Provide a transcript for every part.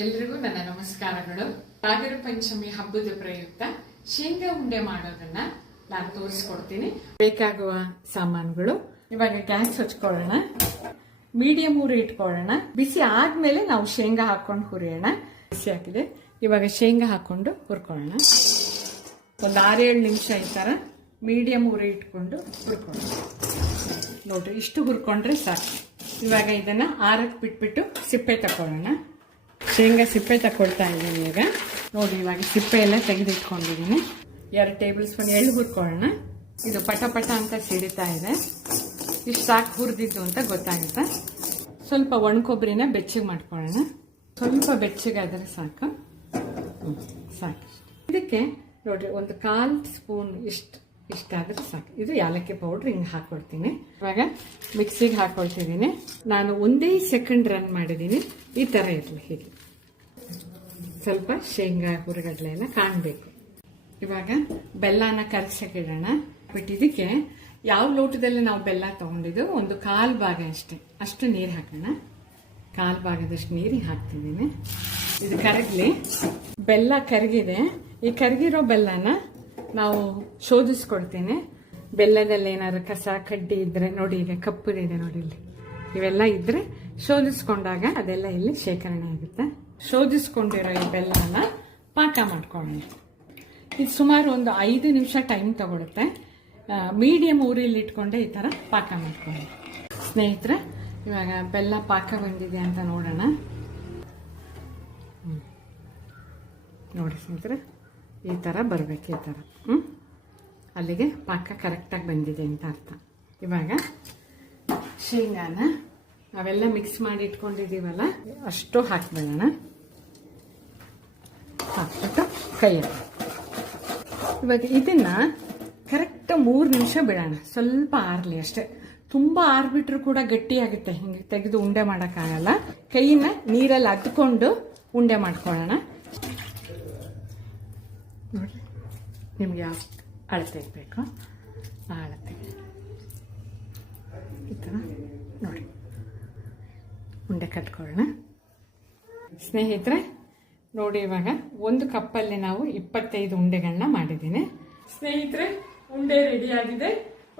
ಎಲ್ರಿಗೂ ನನ್ನ ನಮಸ್ಕಾರಗಳು. ನಾಗರ ಪಂಚಮಿ ಹಬ್ಬದ ಪ್ರಯುಕ್ತ ಶೇಂಗಾ ಉಂಡೆ ಮಾಡೋದನ್ನ ನಾನು ತೋರಿಸ್ಕೊಡ್ತೀನಿ. ಬೇಕಾಗುವ ಸಾಮಾನುಗಳು, ಇವಾಗ ಗ್ಯಾಸ್ ಹಚ್ಕೊಳ್ಳೋಣ, ಮೀಡಿಯಂ ಉರಿ ಇಟ್ಕೊಳ್ಳೋಣ. ಬಿಸಿ ಆದ್ಮೇಲೆ ನಾವು ಶೇಂಗಾ ಹಾಕೊಂಡು ಹುರಿಯೋಣ. ಬಿಸಿ ಹಾಕಿದೆ, ಇವಾಗ ಶೇಂಗಾ ಹಾಕೊಂಡು ಹುರ್ಕೊಳ್ಳೋಣ. ಒಂದು 6-7 ನಿಮಿಷ ಈ ತರ ಮೀಡಿಯಂ ಉರಿ ಇಟ್ಕೊಂಡು ಹುರ್ಕೊಳ್ಳೋಣ. ನೋಡ್ರಿ, ಇಷ್ಟು ಹುರ್ಕೊಂಡ್ರೆ ಸಾಕು. ಇವಾಗ ಇದನ್ನ ಆರಕ್ಕೆ ಬಿಟ್ಬಿಟ್ಟು ಸಿಪ್ಪೆ ತಕೊಳ್ಳೋಣ. ಶೇಂಗಾ ಸಿಪ್ಪೆ ತಗೊಳ್ತಾ ಇದ್ದೀನಿ ಈಗ. ನೋಡಿ, ಇವಾಗ ಸಿಪ್ಪೆ ಎಲ್ಲ ತೆಗೆದಿಟ್ಕೊಂಡಿದ್ದೀನಿ. 2 ಟೇಬಲ್ ಸ್ಪೂನ್ ಎಳ್ಳು ಹುರ್ಕೊಳ್ಳೋಣ. ಇದು ಪಟ ಪಟ ಅಂತ ಸಿಡಿತಾ ಇದೆ. ಇಷ್ಟು ಸಾಕು ಹುರಿದಿದ್ದು ಅಂತ ಗೊತ್ತಾಗುತ್ತೆ. ಸ್ವಲ್ಪ ಒಣ ಕೊಬ್ಬರಿನ ಬೆಚ್ಚಗೆ ಮಾಡ್ಕೊಳ್ಳೋಣ. ಸ್ವಲ್ಪ ಬೆಚ್ಚಗಾದರೆ ಸಾಕು. ಸಾಕು. ಇದಕ್ಕೆ ನೋಡ್ರಿ, ಒಂದು 1/4 ಸ್ಪೂನ್ ಇಷ್ಟಾದ್ರೆ ಸಾಕು. ಇದು ಯಾಲಕ್ಕಿ ಪೌಡ್ರ್ ಹಿಂಗೆ ಹಾಕೊಳ್ತೀನಿ. ಇವಾಗ ಮಿಕ್ಸಿಗೆ ಹಾಕೊಳ್ತಿದ್ದೀನಿ. ನಾನು 1 ಸೆಕೆಂಡ್ ರನ್ ಮಾಡಿದ್ದೀನಿ. ಈ ತರ ಇರಲಿ. ಹೀಗೆ ಸ್ವಲ್ಪ ಶೇಂಗಾ ಹುರಿಗಡ್ಲೆ ಎಲ್ಲ ಕಾಣಬೇಕು. ಇವಾಗ ಬೆಲ್ಲನ ಕರಗಿಸಕ್ಕಿಡೋಣ. ಬಟ್ ಇದಕ್ಕೆ ಯಾವ ಲೋಟದಲ್ಲಿ ನಾವು ಬೆಲ್ಲ ತಗೊಂಡಿದ್ದು, ಒಂದು 1/4 ಭಾಗ ಅಷ್ಟು ನೀರು ಹಾಕೋಣ. 1/4 ಭಾಗದಷ್ಟು ನೀರಿಗೆ ಹಾಕ್ತಿದ್ದೀನಿ. ಇದು ಕರಗಲಿ. ಬೆಲ್ಲ ಕರಗಿದೆ. ಈ ಕರಗಿರೋ ಬೆಲ್ಲನ ನಾವು ಶೋಧಿಸ್ಕೊಳ್ತೀನಿ. ಬೆಲ್ಲದಲ್ಲಿ ಏನಾದ್ರು ಕಸ ಕಡ್ಡಿ ಇದ್ರೆ ನೋಡಿ, ಈಗ ಕಪ್ಪುದಿದೆ ನೋಡಿ, ಇಲ್ಲಿ ಇವೆಲ್ಲ ಇದ್ರೆ ಶೋಧಿಸ್ಕೊಂಡಾಗ ಅದೆಲ್ಲ ಇಲ್ಲಿ ಶೇಖರಣೆ ಆಗುತ್ತೆ. ಶೋಧಿಸ್ಕೊಂಡಿರೋ ಈ ಬೆಲ್ಲನ ಪಾಕ ಮಾಡ್ಕೊಳ್ಳೋಣ. ಇದು ಸುಮಾರು ಒಂದು 5 ನಿಮಿಷ ಟೈಮ್ ತಗೊಳುತ್ತೆ. ಮೀಡಿಯಂ ಊರಿಲಿ ಇಟ್ಕೊಂಡೆ ಈ ತರ ಪಾಕ ಮಾಡ್ಕೊಳ್ಳೋಣ. ಸ್ನೇಹಿತರೆ, ಇವಾಗ ಬೆಲ್ಲ ಪಾಕ ಬಂದಿದೆ ಅಂತ ನೋಡೋಣ. ನೋಡಿ ಸ್ನೇಹಿತರೆ, ಈ ತರ ಬರ್ಬೇಕು. ಈ ತರ ಅಲ್ಲಿಗೆ ಪಾಕ ಕರೆಕ್ಟಾಗಿ ಬಂದಿದೆ ಅಂತ ಅರ್ಥ. ಇವಾಗ ಶೇಂಗಾನ ನಾವೆಲ್ಲ ಮಿಕ್ಸ್ ಮಾಡಿ ಇಟ್ಕೊಂಡಿದೀವಲ್ಲ, ಅಷ್ಟು ಹಾಕ್ಬಿಡೋಣ. ಹಾಕ್ಬಿಟ್ಟು ಕೈಯಲ್ಲಿ ಇವಾಗ ಇದನ್ನ ಕರೆಕ್ಟ್ 3 ನಿಮಿಷ ಬಿಡೋಣ. ಸ್ವಲ್ಪ ಆರ್ಲಿ ಅಷ್ಟೇ. ತುಂಬಾ ಆರ್ಬಿಟ್ರು ಕೂಡ ಗಟ್ಟಿ ಆಗುತ್ತೆ. ಹಿಂಗೆ ತೆಗೆದು ಉಂಡೆ ಮಾಡೋಕ್ಕಾಗಲ್ಲ. ಕೈನ ನೀರಲ್ಲಿ ಅದ್ಕೊಂಡು ಉಂಡೆ ಮಾಡ್ಕೊಳ್ಳೋಣ. ನೋಡಿ, ನಿಮ್ಗೆ ಯಾವ ಅಳತೆ ಬೇಕು ಆ ಅಳತೆ ಈ ಥರ ನೋಡಿ ಉಂಡೆ ಕಟ್ಕೊಳ್ಳೋಣ. ಸ್ನೇಹಿತರೆ ನೋಡಿ, ಇವಾಗ 1 ಕಪ್ಪಲ್ಲಿ ನಾವು 25 ಉಂಡೆಗಳನ್ನ ಮಾಡಿದ್ದೀನಿ. ಸ್ನೇಹಿತರೆ, ಉಂಡೆ ರೆಡಿ ಆಗಿದೆ.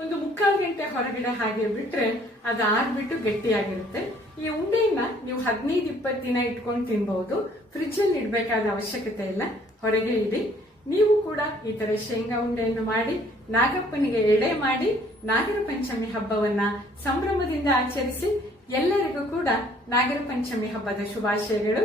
ಒಂದು 3/4 ಗಂಟೆ ಹೊರಗಡೆ ಹಾಗೆ ಬಿಟ್ರೆ ಅದು ಆರ್ಬಿಟ್ಟು ಗಟ್ಟಿಯಾಗಿರುತ್ತೆ. ಈ ಉಂಡೆಯನ್ನ ನೀವು 15-20 ದಿನ ಇಟ್ಕೊಂಡು ತಿನ್ಬಹುದು. ಫ್ರಿಜ್ ಅಲ್ಲಿ ಇಡಬೇಕಾದ ಅವಶ್ಯಕತೆ ಇಲ್ಲ, ಹೊರಗೆ ಇಡಿ. ನೀವು ಕೂಡ ಈ ತರ ಶೇಂಗಾ ಉಂಡೆಯನ್ನು ಮಾಡಿ ನಾಗಪ್ಪನಿಗೆ ಎಡೆ ಮಾಡಿ ನಾಗರ ಪಂಚಮಿ ಹಬ್ಬವನ್ನ ಸಂಭ್ರಮದಿಂದ ಆಚರಿಸಿ. ಎಲ್ಲರಿಗೂ ಕೂಡ ನಾಗರ ಪಂಚಮಿ ಹಬ್ಬದ ಶುಭಾಶಯಗಳು.